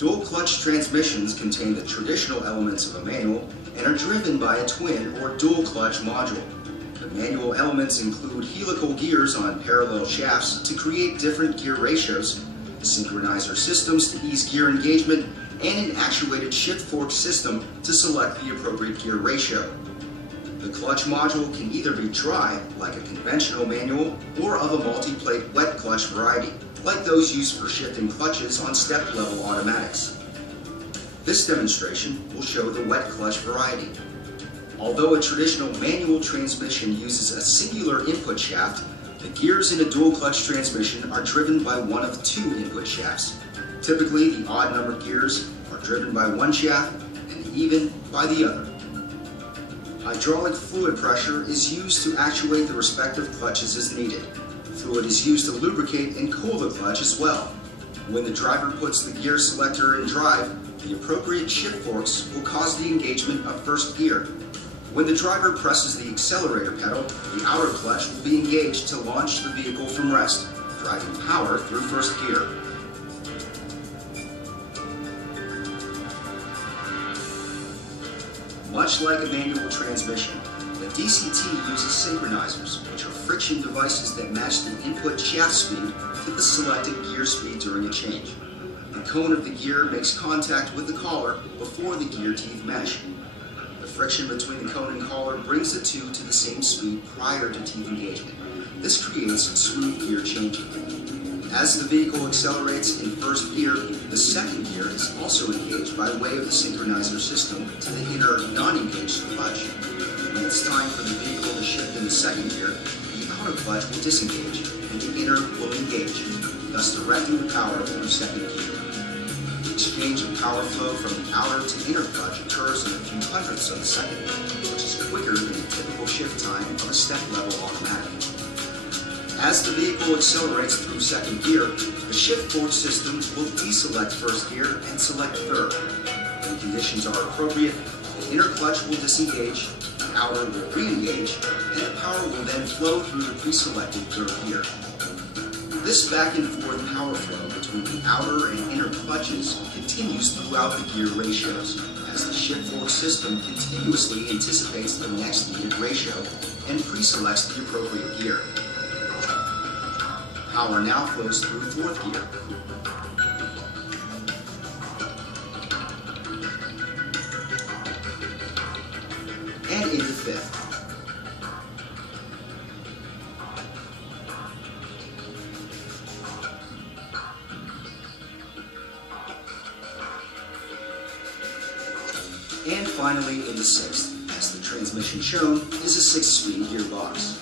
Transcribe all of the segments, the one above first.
Dual clutch transmissions contain the traditional elements of a manual and are driven by a twin or dual clutch module. The manual elements include helical gears on parallel shafts to create different gear ratios, synchronizer systems to ease gear engagement, and an actuated shift fork system to select the appropriate gear ratio. The clutch module can either be dry, like a conventional manual, or of a multi-plate wet clutch variety, like those used for shifting clutches on step-level automatics. This demonstration will show the wet clutch variety. Although a traditional manual transmission uses a singular input shaft, the gears in a dual clutch transmission are driven by one of two input shafts. Typically, the odd numbered gears are driven by one shaft and even by the other. Hydraulic fluid pressure is used to actuate the respective clutches as needed. Fluid is used to lubricate and cool the clutch as well. When the driver puts the gear selector in drive, the appropriate shift forks will cause the engagement of first gear. When the driver presses the accelerator pedal, the outer clutch will be engaged to launch the vehicle from rest, driving power through first gear. Much like a manual transmission, the DCT uses synchronizers, which are friction devices that match the input shaft speed to the selected gear speed during a change. The cone of the gear makes contact with the collar before the gear teeth mesh. The friction between the cone and collar brings the two to the same speed prior to teeth engagement. This creates smooth gear changing. As the vehicle accelerates in first gear, the second gear is also engaged by way of the synchronizer system to the inner non-engaged clutch. When it's time for the vehicle to shift in the second gear, the outer clutch will disengage and the inner will engage, thus directing the power through second gear. The exchange of power flow from the outer to inner clutch occurs in a few hundredths of a second, which is quicker than the typical shift time of a step-level automatic. As the vehicle accelerates through second gear, the shift fork system will deselect first gear and select third. When conditions are appropriate, the inner clutch will disengage, the outer will re-engage, and the power will then flow through the pre-selected third gear. This back and forth power flow between the outer and inner clutches continues throughout the gear ratios, as the shift fork system continuously anticipates the next needed ratio and pre-selects the appropriate gear. Power now flows through fourth gear. And into fifth. And finally into sixth, as the transmission shown is a 6-speed gearbox.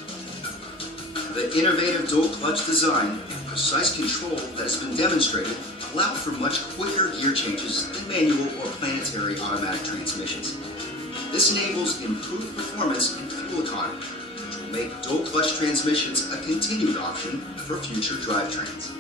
The innovative dual clutch design and precise control that has been demonstrated allow for much quicker gear changes than manual or planetary automatic transmissions. This enables improved performance and fuel economy, which will make dual clutch transmissions a continued option for future drivetrains.